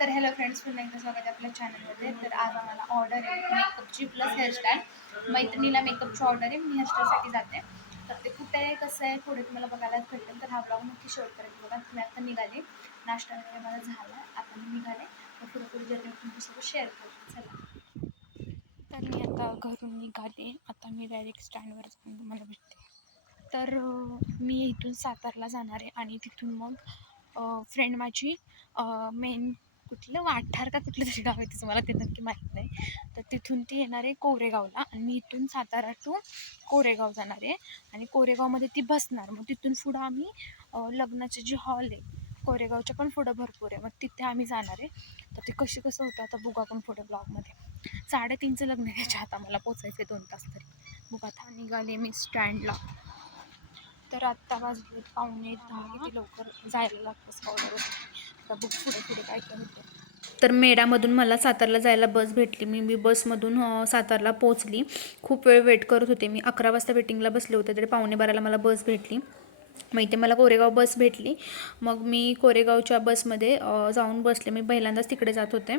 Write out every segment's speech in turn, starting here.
तर hello friends पुन्हा एकदा स्वागत आहे आपल्या चॅनलमध्ये तर आज आम्हाला ऑर्डर आहे मेकअपची प्लस हेअरस्टाईल मैत्रिणीला मेकअपची ऑर्डर आहे मी हेअरस्टाईलसाठी जाते. तर ते कुठे आहे कसं आहे पुढे तुम्हाला बघायलाच भेटेल. तर हा ब्लॉग नक्की करेल बघा तुम्ही आता निघाले. नाश्ता वगैरे मला झाला आता मी निघाले. तर पुरेपूर जर्नी तुमच्यासोबत शेअर करते चला. तर मी आता घरून निघाले. आता मी डायरेक्ट स्टँडवर जाऊन तुम्हाला भेटते. तर मी इथून सातारला जाणार आहे आणि तिथून मग फ्रेंड माझी मेन कुठलं वाठार का कुठलं तरी गाव आहे तिचं मला ते नक्की माहीत नाही. तर तिथून ती येणार आहे कोरेगावला आणि मी इथून सातारा टू कोरेगाव जाणार आहे. आणि कोरेगावमध्ये ती बसणार. मग तिथून पुढं आम्ही लग्नाचे जे हॉल आहे कोरेगावच्या पण पुढं भरपूर आहे. मग तिथे आम्ही जाणार आहे. तर ते कशी कसं होतं आता बुगा पण पुढे ब्लॉगमध्ये. साडेतीनचं लग्न आहे आता मला पोचायचं आहे दोन तास तरी. बुगा आता निघाले मी स्टँडला तर आत्ता वाजले पाहुणे दहा. किती लवकर जायला लागतं? ऑर्डरसाठी आता बघ पुढे पुढे काय काय होतं तर मेडामधून मला सातारला जायला बस भेटली. मी मी बसमधून सातारला पोचली खूप वेळ वेट करत होते. मी अकरा वाजता वेटिंगला बसले होते. तरी पावणे बाराला मला बस भेटली. मग इथे मला कोरेगाव बस भेटली. मग मी कोरेगावच्या बसमध्ये जाऊन बसले. मी पहिल्यांदाच तिकडे जात होते.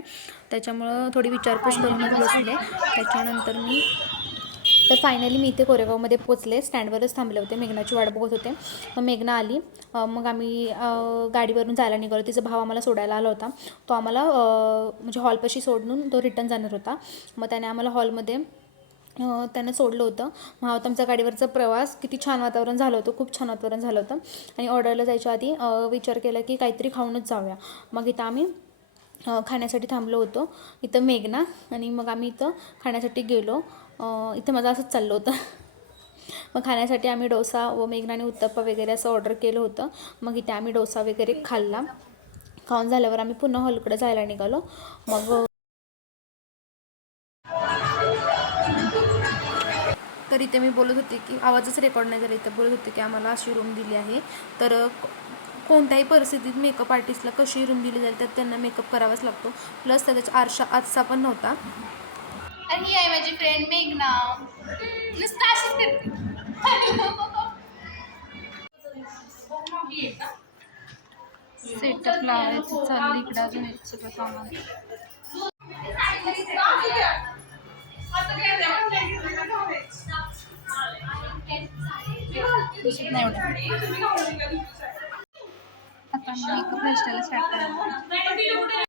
त्याच्यामुळं थोडी विचारपूस करूनच बसले. त्याच्यानंतर मी तर फायनली मी इथे कोरेगावमध्ये पोचले. स्टँडवरच थांबले होते. मेघनाची वाट बघत होते. मग मेघना आली. मग आम्ही गाडीवरून जायला निघालो. तिचा भाव आम्हाला सोडायला आला होता. तो आम्हाला म्हणजे हॉलपाशी सोडून तो रिटर्न जाणार होता. मग त्याने आम्हाला हॉलमध्ये त्यानं सोडलं होतं. मग आमचा गाडीवरचा प्रवास. किती छान वातावरण झालं होतं. खूप छान वातावरण झालं होतं. आणि ऑर्डरला जायच्या आधी विचार केला की काहीतरी खाऊनच जाऊया. मग इथं आम्ही खाण्यासाठी थांबलो होतो. इथं मेघना आणि मग आम्ही इथं खाण्यासाठी गेलो. इथं माझं असंच चाललं होतं. मग खाण्यासाठी आम्ही डोसा व मेघनाने उत्तप्पा वगैरे असं ऑर्डर केलं होतं. मग इथे आम्ही डोसा वगैरे खाल्ला. खाऊन झाल्यावर आम्ही पुन्हा हॉलकडे जायला निघालो. मग तर इथे मी बोलत होते की आवाजच रेकॉर्ड नाही झाला. इथं बोलत होते की आम्हाला अशी रूम दिली आहे. तर कोणत्याही परिस्थितीत मेकअप आर्टिस्टला कशी रूम दिली जाईल तर त्यांना मेकअप करावाच लागतो. प्लस त्याचा आरशा आजचा पण नव्हता. आणि ही आहे माझी फ्रेंड मेघना. नुसतं अशीच करते. सेटअप लावायचं चाललं इकडं अजून एक सगळं सामान. आता मेकअप हेअरस्टाईल स्टार्ट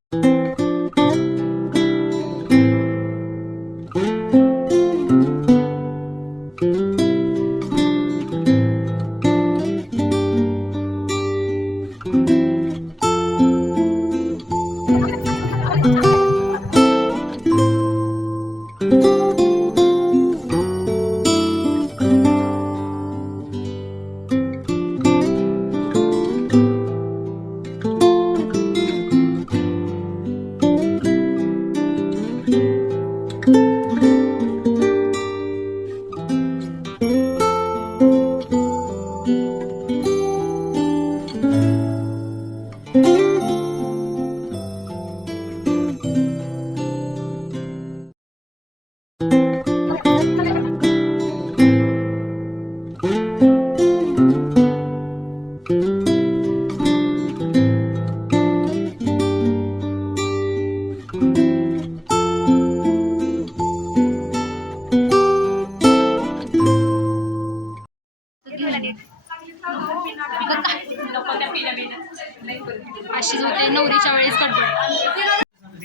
अशीच होते नवरीच्या वेळेस कडबड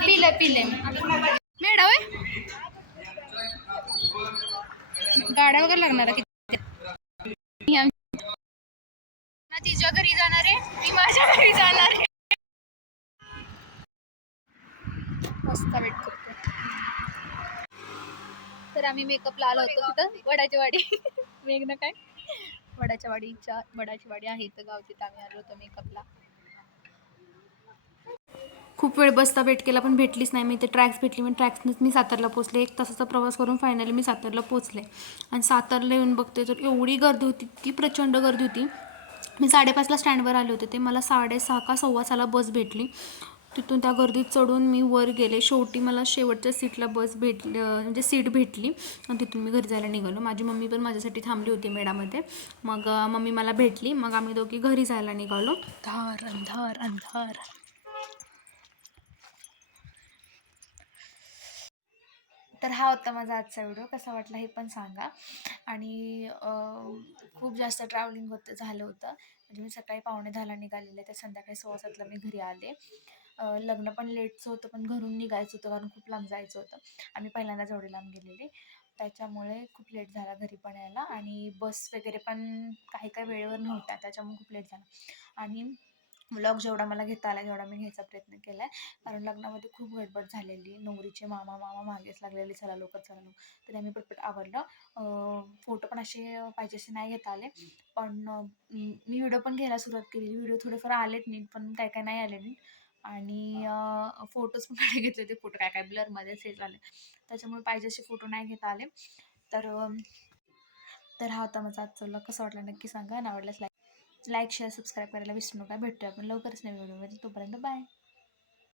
पिले पिले. मॅडम गाड्या वगैरे लागणार आहे किती मी आम- ना तिच्या घरी जाणार आहे मी माझ्या घरी जाणार आहे वाजता वेट करतो तर आम्ही मेकअपला आलो होतो तिथं वडाची वाडी मेघ काय? वडाच्या वाडीच्या वडाची वाडी आहे इथं गाव तिथं आम्ही आलो होतो मेकअपला खूप वेळ बसता भेट केला पण भेटलीच नाही. मी ते ट्रॅक्स भेटली मी ट्रॅक्सनंच मी सातारला पोचले एक तासाचा प्रवास करून फायनली मी सातारला पोचले आणि सातारला येऊन बघते तर एवढी गर्दी होती इतकी प्रचंड गर्दी होती. मी साडेपाचला स्टँडवर आले होते ते मला साडेसहा का सव्वा सहाला बस भेटली. तिथून त्या गर्दीत चढून मी वर गेले. शेवटी मला शेवटच्या सीटला बस भेटली म्हणजे सीट भेटली. आणि तिथून मी घरी जायला निघालो. माझी मम्मी पण माझ्यासाठी थांबली होती मेडामध्ये. मग मम्मी मला भेटली. मग आम्ही दोघी घरी जायला निघालो. धार अंधार अंधार. तर हा होता माझा आजचा व्हिडिओ. कसा वाटला हे पण सांगा. आणि खूप जास्त ट्रॅव्हलिंग होतं झालं होतं. म्हणजे मी सकाळी पावणे दहाला निघालेले. तर संध्याकाळी सव्वा सातला मी घरी आले. लग्न पण लेटचं होतं पण घरून निघायचं होतं कारण खूप लांब जायचं होतं. आम्ही पहिल्यांदाच एवढे लांब गेलेले त्याच्यामुळे खूप लेट झाला घरी पण यायला आणि बस वगैरे पण काही काही वेळेवर नव्हत्या त्याच्यामुळे खूप लेट झाला. आणि व्लॉग जेवढा मला घेता आला तेवढा मी घ्यायचा प्रयत्न केला आहे कारण लग्नामध्ये खूप गडबड झालेली. नवरीचे मामा मामा मागेच लागलेले चला लवकर चला लवकर. तर आम्ही पटपट आवडलं फोटो पण असे पाहिजे असे नाही घेता आले. पण मी व्हिडिओ पण घ्यायला सुरुवात केली व्हिडिओ थोडेफार आलेत नीट पण काय काय नाही आले नीट. आणि फोटोज पण काय घेतले ते फोटो काय काय ब्लरमध्येच हे झाले. त्याच्यामुळे पाहिजे असे फोटो नाही घेता आले. तर तर हा होता माझा आजचा vlog. कसं वाटलं नक्की सांगा. आणि आवडल्यास लाईक लाईक शेअर सबस्क्राईब करायला विसरू नका. भेटूया आपण लवकरच नवीन व्हिडिओमध्ये तोपर्यंत बाय